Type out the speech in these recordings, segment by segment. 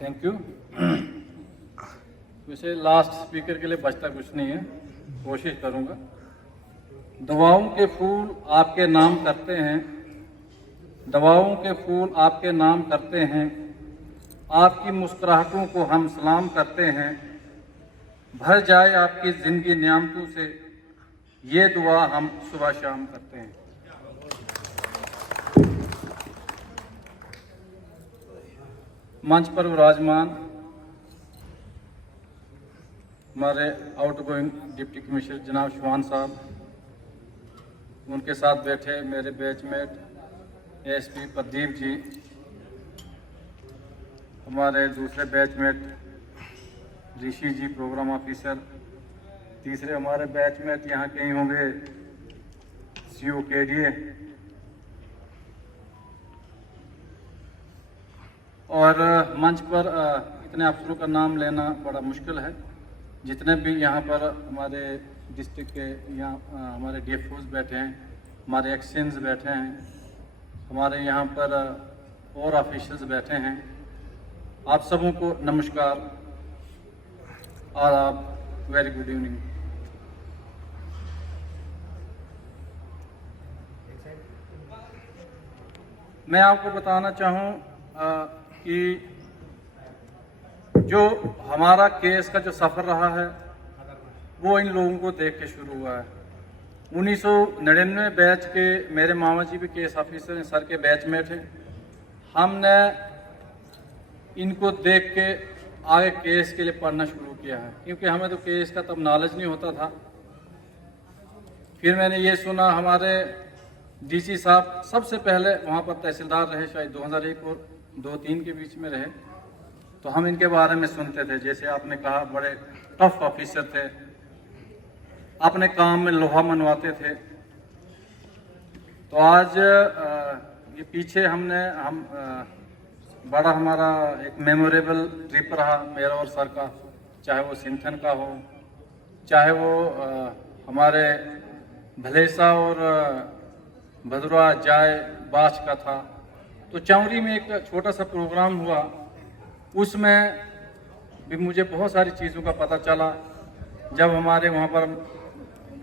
Thank you. वैसे last speaker के लिए बचता कुछ नहीं है, कोशिश करूंगा। दवाओं के फूल आपके नाम करते हैं, दवाओं के फूल आपके नाम करते हैं, आपकी मुस्कुराहटों को हम सलाम करते हैं। भर जाए आपकी ज़िंदगी नियामतों से, ये दुआ हम सुबह शाम करते हैं। मंच पर विराजमान हमारे आउटगोइंग डिप्टी कमिश्नर जनाब शुभान साहब, उनके साथ बैठे मेरे बैचमेट एएसपी प्रदीप जी, हमारे दूसरे बैचमेट ऋषि जी प्रोग्राम ऑफिसर, तीसरे हमारे बैचमेट यहाँ कहीं होंगे सीओ केडीए, और मंच पर इतने अफसरों का नाम लेना बड़ा मुश्किल है। जितने भी यहाँ पर हमारे डिस्ट्रिक्ट के यहाँ हमारे डीएफओज बैठे हैं, हमारे एक्सचेंज बैठे हैं, हमारे यहाँ पर और ऑफिशियल्स बैठे हैं, आप सबों को नमस्कार और आप वेरी गुड इवनिंग। मैं आपको बताना चाहूँ कि जो हमारा केस का जो सफ़र रहा है वो इन लोगों को देख के शुरू हुआ है। 1999 बैच के मेरे मामा जी भी केस ऑफिसर हैं, सर के बैचमेट हैं। हमने इनको देख के आगे केस के लिए पढ़ना शुरू किया है, क्योंकि हमें तो केस का तब नॉलेज नहीं होता था। फिर मैंने ये सुना, हमारे डीसी साहब सबसे पहले वहाँ पर तहसीलदार रहे, शायद 2001 और 2003 के बीच में रहे, तो हम इनके बारे में सुनते थे। जैसे आपने कहा, बड़े टफ ऑफिसर थे, अपने काम में लोहा मनवाते थे। तो आज ये पीछे हम बड़ा हमारा एक मेमोरेबल ट्रिप रहा मेरा और सर का, चाहे वो सिंथन का हो, चाहे वो हमारे भलेसा और भदुरा जाए बाच का था। तो चौरी में एक छोटा सा प्रोग्राम हुआ, उसमें भी मुझे बहुत सारी चीज़ों का पता चला। जब हमारे वहाँ पर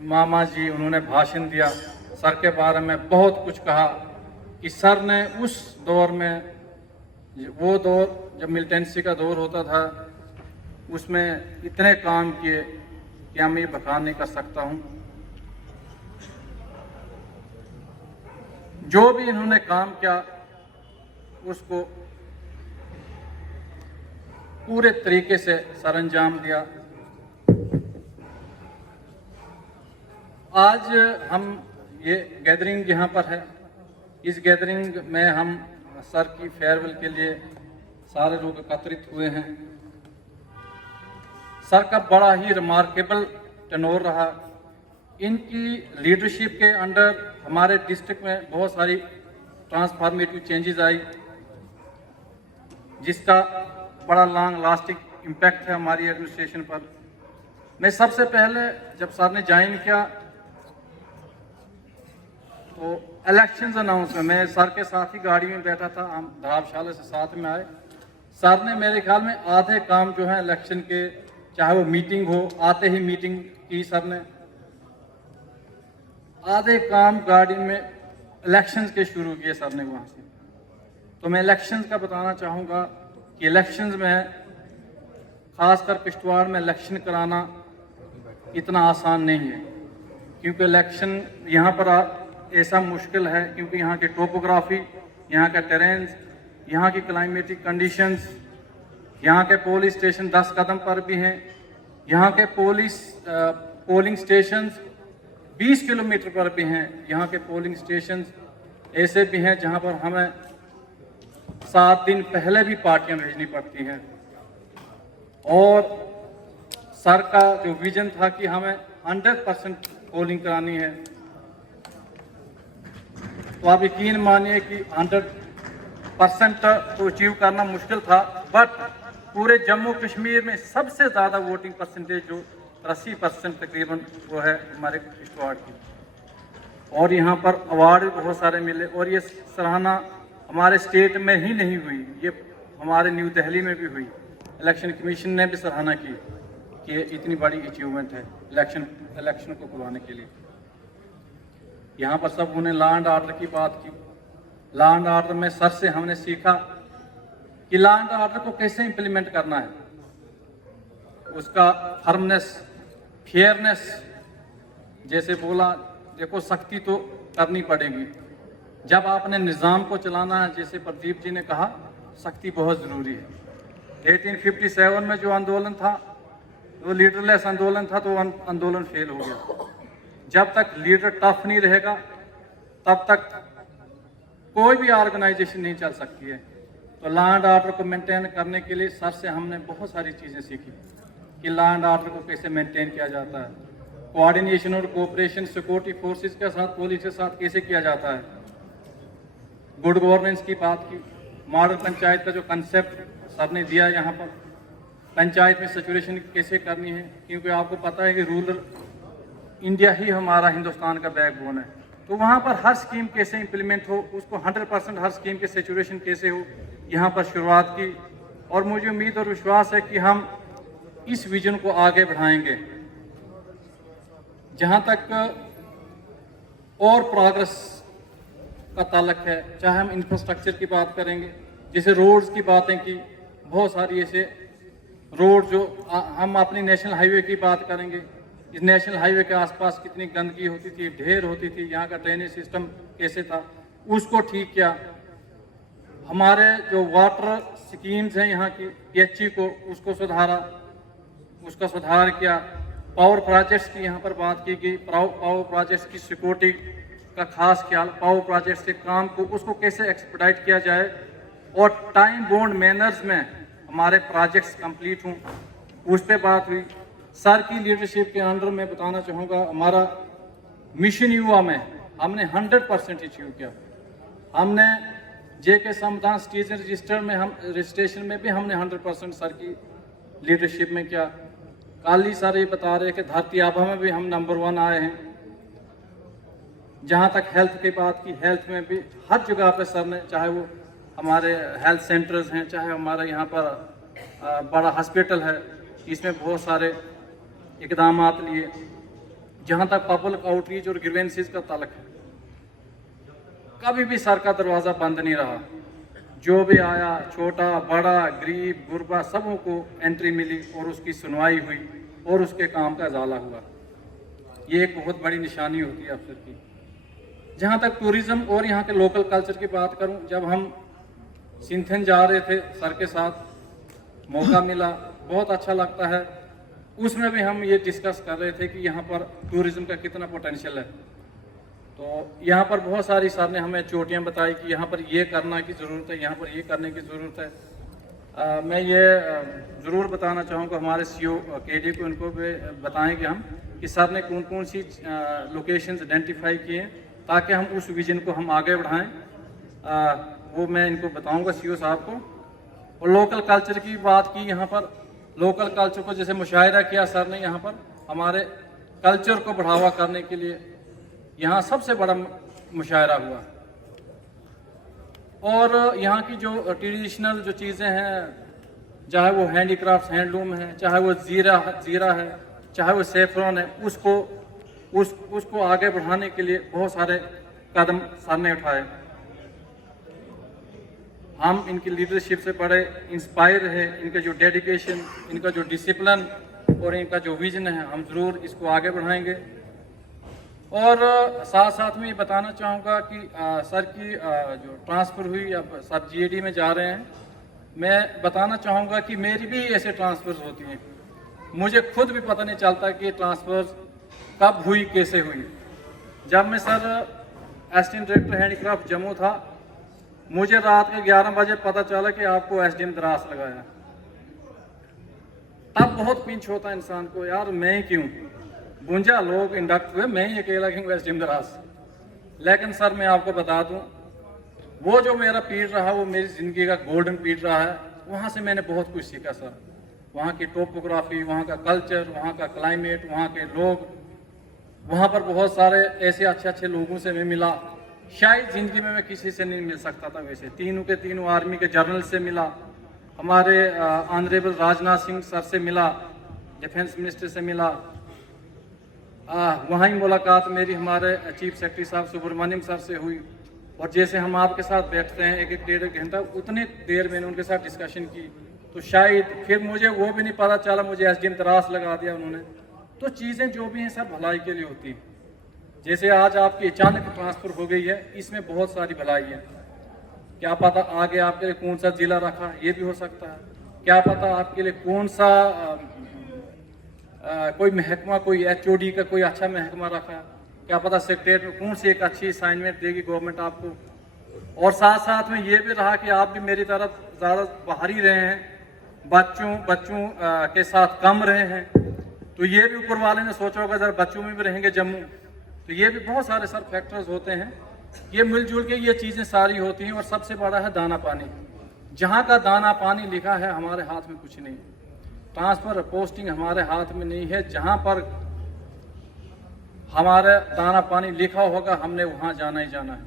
मामा जी, उन्होंने भाषण दिया, सर के बारे में बहुत कुछ कहा कि सर ने उस दौर में, वो दौर जब मिलिटेंसी का दौर होता था, उसमें इतने काम किए कि मैं ये बयान नहीं कर सकता हूँ। जो भी इन्होंने काम किया उसको पूरे तरीके से सर अंजाम दिया। आज हम ये गैदरिंग यहाँ पर है, इस गैदरिंग में हम सर की फेयरवेल के लिए सारे लोग एकत्रित हुए हैं। सर का बड़ा ही रिमार्केबल टेन्योर रहा। इनकी लीडरशिप के अंडर हमारे डिस्ट्रिक्ट में बहुत सारी ट्रांसफॉर्मेटिव चेंजेस आई, जिसका बड़ा लॉन्ग लास्टिंग इम्पैक्ट है हमारी एडमिनिस्ट्रेशन पर। मैं सबसे पहले जब सर ने ज्वाइन किया तो इलेक्शंस अनाउंस में मैं सर के साथ ही गाड़ी में बैठा था, हम धराबशाला से साथ में आए। सर ने मेरे ख्याल में आधे काम जो है इलेक्शन के, चाहे वो मीटिंग हो, आते ही मीटिंग की सर ने, आधे काम गाड़ी में इलेक्शंस के शुरू किए सर ने वहाँ से। तो मैं इलेक्शंस का बताना चाहूँगा कि इलेक्शंस में, ख़ासकर किश्तवाड़ में इलेक्शन कराना इतना आसान नहीं है, क्योंकि इलेक्शन यहाँ पर ऐसा मुश्किल है, क्योंकि यहाँ की टोपोग्राफी, यहाँ का टेरेन, यहाँ की क्लाइमेटिक कंडीशंस, यहाँ के पुलिस स्टेशन 10 कदम पर भी हैं, यहाँ के पोलिंग स्टेशंस 20 किलोमीटर पर भी हैं, यहाँ के पोलिंग स्टेशंस ऐसे भी हैं जहाँ पर हमें 7 दिन पहले भी पार्टियाँ भेजनी पड़ती हैं। और सर का जो विजन था कि हमें 100% पोलिंग करानी है, तो आप यकीन मानिए कि 100% तो अचीव करना मुश्किल था, बट पूरे जम्मू कश्मीर में सबसे ज़्यादा वोटिंग परसेंटेज जो 80% तकरीबन वो है हमारे किश्तवाड़ की। और यहाँ पर अवार्ड भी बहुत सारे मिले, और ये सराहना हमारे स्टेट में ही नहीं हुई, ये हमारे न्यू दिल्ली में भी हुई। इलेक्शन कमीशन ने भी सराहना की कि इतनी बड़ी अचीवमेंट है इलेक्शन को करवाने के लिए। यहाँ पर सब उन्हें लॉ एंड ऑर्डर की बात की। लॉ एंड ऑर्डर में सर से हमने सीखा कि लॉ एंड ऑर्डर को कैसे इम्प्लीमेंट करना है, उसका फर्मनेस, फेयरनेस। जैसे बोला, देखो सख्ती तो करनी पड़ेगी जब आपने निज़ाम को चलाना है। जैसे प्रदीप जी ने कहा, सख्ती बहुत ज़रूरी है। 1857 में जो आंदोलन था वो लीडरलेस आंदोलन था, तो वो आंदोलन फेल हो गया। जब तक लीडर टफ नहीं रहेगा तब तक कोई भी ऑर्गेनाइजेशन नहीं चल सकती है। तो लॉ एंड ऑर्डर को मेंटेन करने के लिए सर से हमने बहुत सारी चीज़ें सीखी कि लॉ एंड ऑर्डर को कैसे मेंटेन किया जाता है, कोऑर्डिनेशन और कोऑपरेशन सिक्योरिटी फोर्सेस के साथ, पुलिस के साथ कैसे किया जाता है, गुड गवर्नेंस की बात की, मॉडल पंचायत का जो कंसेप्ट सर ने दिया यहाँ पर, पंचायत में सैचुरेशन कैसे करनी है, क्योंकि आपको पता है कि रूरल इंडिया ही हमारा हिंदुस्तान का बैकबोन है। तो वहाँ पर हर स्कीम कैसे इम्प्लीमेंट हो, उसको 100% हर स्कीम के सैचुरेशन कैसे हो, यहाँ पर शुरुआत की। और मुझे उम्मीद और विश्वास है कि हम इस विजन को आगे बढ़ाएंगे। जहाँ तक और प्रोग्रेस का ताल्लुक है, चाहे हम इंफ्रास्ट्रक्चर की बात करेंगे, जैसे रोड्स की बातें की, बहुत सारी ऐसे रोड जो हम अपनी नेशनल हाईवे की बात करेंगे, इस नेशनल हाईवे के आसपास कितनी गंदगी होती थी, ढेर होती थी, यहाँ का ड्रेनेज सिस्टम कैसे था, उसको ठीक किया। हमारे जो वाटर स्कीम्स हैं यहाँ की, PHE को उसको सुधारा, उसका सुधार किया। पावर प्रोजेक्ट्स की यहाँ पर बात की गई, पावर प्रोजेक्ट्स की सिक्योरिटी का खास ख्याल, पावर प्रोजेक्ट्स के काम को उसको कैसे एक्सपेडाइट किया जाए और टाइम बाउंड मैनर्स में हमारे प्रोजेक्ट्स कंप्लीट हों, उस पर बात हुई। सर की लीडरशिप के अंडर में बताना चाहूँगा, हमारा मिशन युवा में हमने 100% अचीव किया। हमने JK संविधान सिटीजन रजिस्टर में रजिस्ट्रेशन में भी हमने 100% सर की लीडरशिप में किया। कल ही सर ये बता रहे कि धरती आभा में भी हम नंबर 1 आए हैं। जहाँ तक हेल्थ की बात की, हेल्थ में भी हर जगह पे सर ने, चाहे वो हमारे हेल्थ सेंटर्स हैं, चाहे हमारे यहाँ पर बड़ा हॉस्पिटल है, इसमें बहुत सारे इकदाम लिए। जहाँ तक पब्लिक आउटरीच और ग्रीवेंसेस का ताल्लुक है, कभी भी सर का दरवाज़ा बंद नहीं रहा। जो भी आया, छोटा बड़ा गरीब गुरबा, सबों को एंट्री मिली और उसकी सुनवाई हुई और उसके काम का इजाला हुआ। ये एक बहुत बड़ी निशानी होती है अफसर की। जहाँ तक टूरिज़्म और यहाँ के लोकल कल्चर की बात करूँ, जब हम सिंथन जा रहे थे सर के साथ, मौका मिला, बहुत अच्छा लगता है। उसमें भी हम ये डिस्कस कर रहे थे कि यहाँ पर टूरिज़्म का कितना पोटेंशियल है। तो यहाँ पर बहुत सारी सर ने हमें चोटियाँ बताई कि यहाँ पर ये करने की ज़रूरत है, यहाँ पर ये करने की ज़रूरत है। मैं ये ज़रूर बताना चाहूँगा हमारे CO KD को, इनको भी बताएंगे हम कि सर ने कौन कौन सी लोकेशंस आइडेंटिफाई किए हैं ताकि हम उस विजन को हम आगे बढ़ाएं। वो मैं इनको बताऊंगा CO साहब को। और लोकल कल्चर की बात की, यहाँ पर लोकल कल्चर को जैसे मुशायरा किया सर ने, यहाँ पर हमारे कल्चर को बढ़ावा करने के लिए यहाँ सबसे बड़ा मुशायरा हुआ। और यहाँ की जो ट्रेडिशनल जो चीज़ें हैं, चाहे वो हैंडीक्राफ्ट हैंडलूम है, चाहे वो जीरा है, चाहे वो सेफ्रॉन है, उसको आगे बढ़ाने के लिए बहुत सारे कदम सर ने उठाए। हम इनकी लीडरशिप से बड़े इंस्पायर है। इनका जो डेडिकेशन, इनका जो डिसिप्लिन और इनका जो विजन है, हम ज़रूर इसको आगे बढ़ाएंगे। और साथ साथ में ये बताना चाहूँगा कि सर की जो ट्रांसफ़र हुई, अब सर GAD में जा रहे हैं। मैं बताना चाहूँगा कि मेरी भी ऐसे ट्रांसफ़र्स होती हैं, मुझे खुद भी पता नहीं चलता कि ट्रांसफ़र्स कब हुई, कैसे हुई। जब मैं sir assistant director handicraft Jammu था, मुझे रात के 11 बजे पता चला कि आपको SDM दरास लगाया। तब बहुत पिंच होता है इंसान को, यार मैं क्यों, 52 लोग इंडक्ट हुए, मैं ही अकेला क्यों SDM दरास। लेकिन सर मैं आपको बता दूं, वो जो मेरा पीरियड रहा वो मेरी ज़िंदगी का गोल्डन पीरियड रहा है। वहाँ से मैंने बहुत कुछ सीखा सर। वहाँ की टोपोग्राफी, वहाँ का कल्चर, वहाँ का क्लाइमेट, वहाँ के लोग, वहाँ पर बहुत सारे ऐसे अच्छे अच्छे लोगों से मैं मिला, शायद ज़िंदगी में मैं किसी से नहीं मिल सकता था। वैसे तीनों के तीनों आर्मी के जर्नल से मिला, हमारे ऑनरेबल राजनाथ सिंह सर से मिला, डिफेंस मिनिस्टर से मिला। वहाँ ही मुलाकात मेरी हमारे चीफ सेक्रेटरी साहब सुब्रमण्यम सर से हुई। और जैसे हम आपके साथ बैठते हैं एक एक डेढ़ घंटा, उतनी देर मैंने उनके साथ डिस्कशन की। तो शायद फिर मुझे वो भी नहीं पता चला, मुझे एसडीएम तरास लगा दिया उन्होंने। तो चीज़ें जो भी हैं सब भलाई के लिए होती हैं। जैसे आज आपकी अचानक ट्रांसफ़र हो गई है, इसमें बहुत सारी भलाई है। क्या पता आगे आपके लिए कौन सा जिला रखा, ये भी हो सकता है। क्या पता आपके लिए कौन सा कोई महकमा, कोई एचओडी का कोई अच्छा महकमा रखा। क्या पता सेक्रेटरीट में कौन सी एक अच्छी असाइनमेंट देगी गवर्नमेंट आपको। और साथ साथ में ये भी रहा कि आप भी मेरी तरफ ज़्यादा बाहर ही रहे हैं, बच्चों के साथ कम रहे हैं। तो ये भी ऊपर वाले ने सोचा होगा जरा बच्चों में भी रहेंगे जम्मू। तो ये भी बहुत सारे सर फैक्टर्स होते हैं, ये मिलजुल के ये चीज़ें सारी होती हैं। और सबसे बड़ा है दाना पानी। जहाँ का दाना पानी लिखा है हमारे हाथ में कुछ नहीं। ट्रांसफ़र पोस्टिंग हमारे हाथ में नहीं है। जहाँ पर हमारा दाना पानी लिखा होगा हमने वहाँ जाना ही जाना है।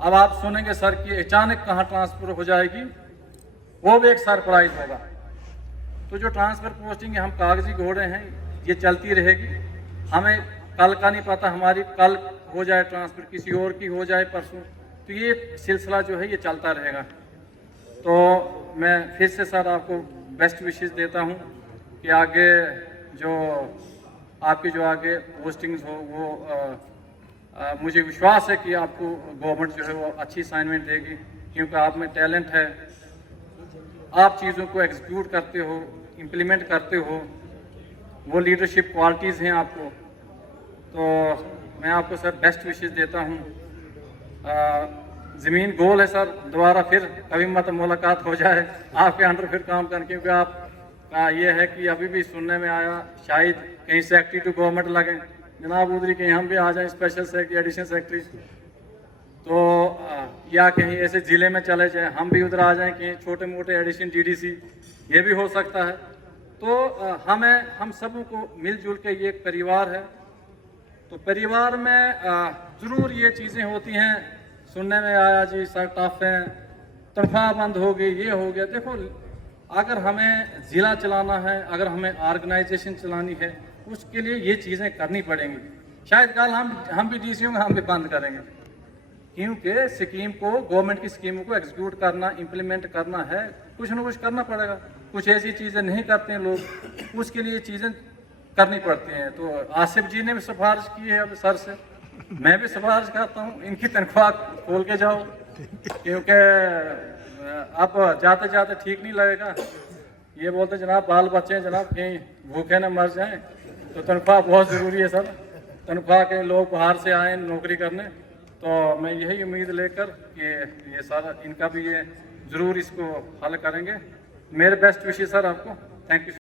अब आप सुनेंगे सर कि अचानक कहाँ ट्रांसफ़र हो जाएगी, वो भी एक सरप्राइज होगा। तो जो ट्रांसफ़र पोस्टिंग हम कागजी घोड़े हैं, ये चलती रहेगी। हमें कल का नहीं पता, हमारी कल हो जाए ट्रांसफ़र, किसी और की हो जाए परसों, तो ये सिलसिला जो है ये चलता रहेगा। तो मैं फिर से सर आपको बेस्ट विशेस देता हूँ कि आगे जो आपकी जो आगे पोस्टिंग्स हो वो मुझे विश्वास है कि आपको गवर्नमेंट जो है वो अच्छी असाइनमेंट देगी, क्योंकि आप में टैलेंट है, आप चीज़ों को एग्जीक्यूट करते हो, इम्प्लीमेंट करते हो, वो लीडरशिप क्वालिटीज़ हैं आपको। तो मैं आपको सर बेस्ट विशेस देता हूँ। ज़मीन गोल है सर, दोबारा फिर कभी मत मुलाकात हो जाए आपके अंडर फिर काम करने, क्योंकि आप ये है कि अभी भी सुनने में आया शायद कहीं सेक्रेटरी टू गवर्नमेंट लगे, जनाब उधरी कहीं हम भी आ जाएं स्पेशल सेक्रेटरी, एडिशनल सेक्रेटरी, तो या कहीं ऐसे ज़िले में चले जाएं, हम भी उधर आ जाएं कहीं छोटे मोटे एडिशन डीडीसी, ये भी हो सकता है। तो हम सबों को मिलजुल के ये एक परिवार है। तो परिवार में ज़रूर ये चीज़ें होती हैं। सुनने में आया जी सर टफ हैं, तनख्वाह बंद हो गई, ये हो गया। देखो, अगर हमें ज़िला चलाना है, अगर हमें ऑर्गेनाइजेशन चलानी है, उसके लिए ये चीज़ें करनी पड़ेंगी। शायद कल हम भी डीसी होंगे, हम भी बंद करेंगे, क्योंकि स्कीम को, गवर्नमेंट की स्कीमों को एग्जीक्यूट करना, इम्प्लीमेंट करना है, कुछ ना कुछ करना पड़ेगा। कुछ ऐसी चीज़ें नहीं करते हैं लोग, उसके लिए चीज़ें करनी पड़ती हैं। तो आसिफ जी ने भी सिफारिश की है अब सर से, मैं भी सिफारिश करता हूँ इनकी तनख्वाह खोल के जाओ, क्योंकि अब जाते जाते ठीक नहीं लगेगा। ये बोलते जनाब बाल बच्चे हैं, जनाब कहीं भूखे न मर जाएं, तो तनख्वाह बहुत ज़रूरी है सर। तनख्वाह के लोग बाहर से आए नौकरी करने, तो मैं यही उम्मीद लेकर कि ये सारा इनका भी ये ज़रूर इसको हल करेंगे। मेरे बेस्ट विशेस सर आपको। Thank you.